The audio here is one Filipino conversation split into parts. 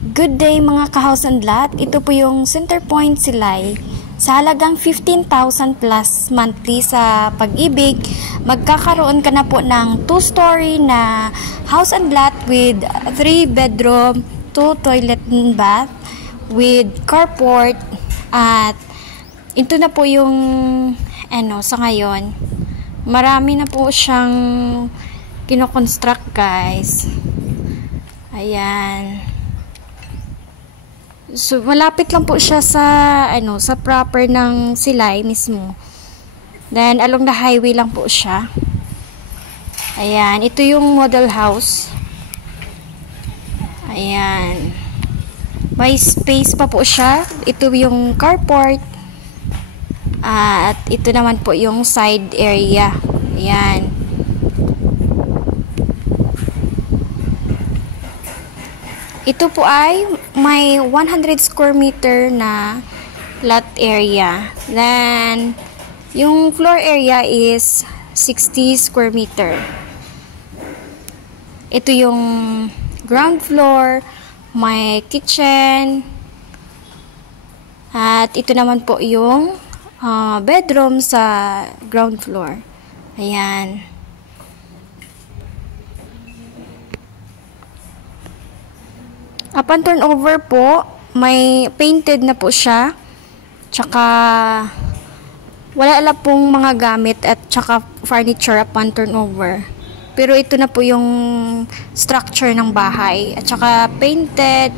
Good day mga ka-house and lot. Ito po yung Center Point Silay. Sa halagang 15,000 plus monthly sa Pag-ibig, magkakaroon ka na po ng 2-story na house and lot with 3 bedroom, 2 toilet and bath with carport. At ito na po yung sa ngayon. Marami na po siyang kinoconstruct, guys. Ayan. So, malapit lang po siya sa sa proper ng Silay mismo. Then along the highway lang po siya. Ayan, ito yung model house. Ayan. May space pa po siya. Ito yung carport. At ito naman po yung side area. Ayan. Ito po ay may 100 square meter na lot area. Then, yung floor area is 60 square meter. Ito yung ground floor, may kitchen. At ito naman po yung bedroom sa ground floor. Ayan. Upon turnover po, may painted na po siya. Tsaka wala pong mga gamit at tsaka furniture upon turnover. Pero ito na po yung structure ng bahay. At tsaka painted,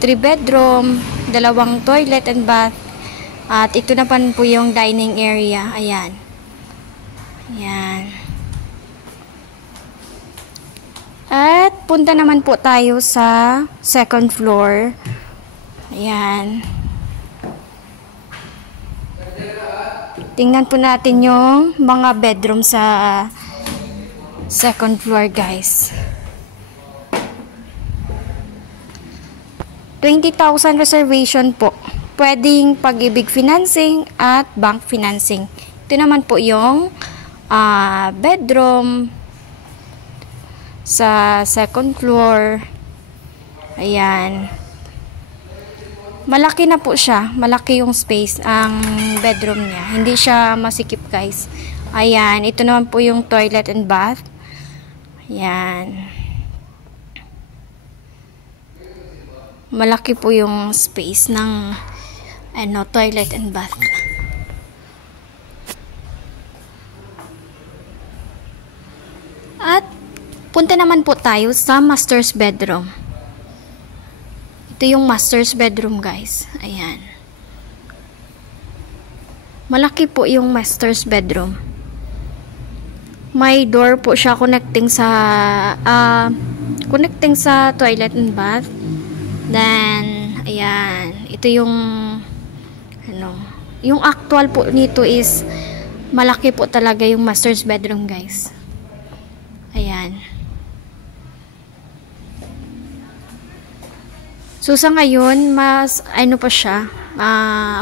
3 bedroom, 2 toilet and bath. At ito na po yung dining area. Ayan. Ayan. At punta naman po tayo sa second floor. Ayan. Tingnan po natin yung mga bedroom sa second floor, guys. 20,000 reservation po. Pwedeng Pag-ibig financing at bank financing. Ito naman po yung bedroom sa second floor. Ayan. Malaki na po siya. Malaki yung space ang bedroom niya. Hindi siya masikip, guys. Ayan. Ito naman po yung toilet and bath. Ayan. Malaki po yung space ng toilet and bath. At punta naman po tayo sa master's bedroom. Ito yung master's bedroom, guys. Ayan. Malaki po yung master's bedroom. May door po siya connecting sa toilet and bath. Then, ayan. Ito yung yung actual po nito is malaki po talaga yung master's bedroom, guys. Ayan. So, sa ngayon, mas, pa siya,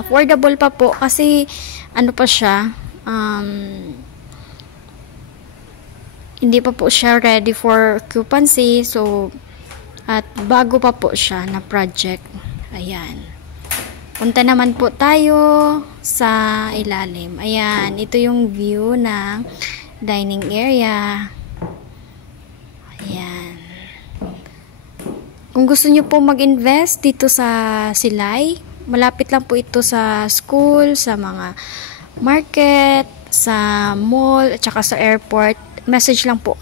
affordable pa po, kasi, pa siya, hindi pa po siya ready for occupancy, so, at bago pa po siya na project. Ayan. Punta naman po tayo sa ilalim. Ayan, ito yung view ng dining area. Ayan. Kung gusto nyo po mag-invest dito sa Silay, malapit lang po ito sa school, sa mga market, sa mall, at saka sa airport. Message lang po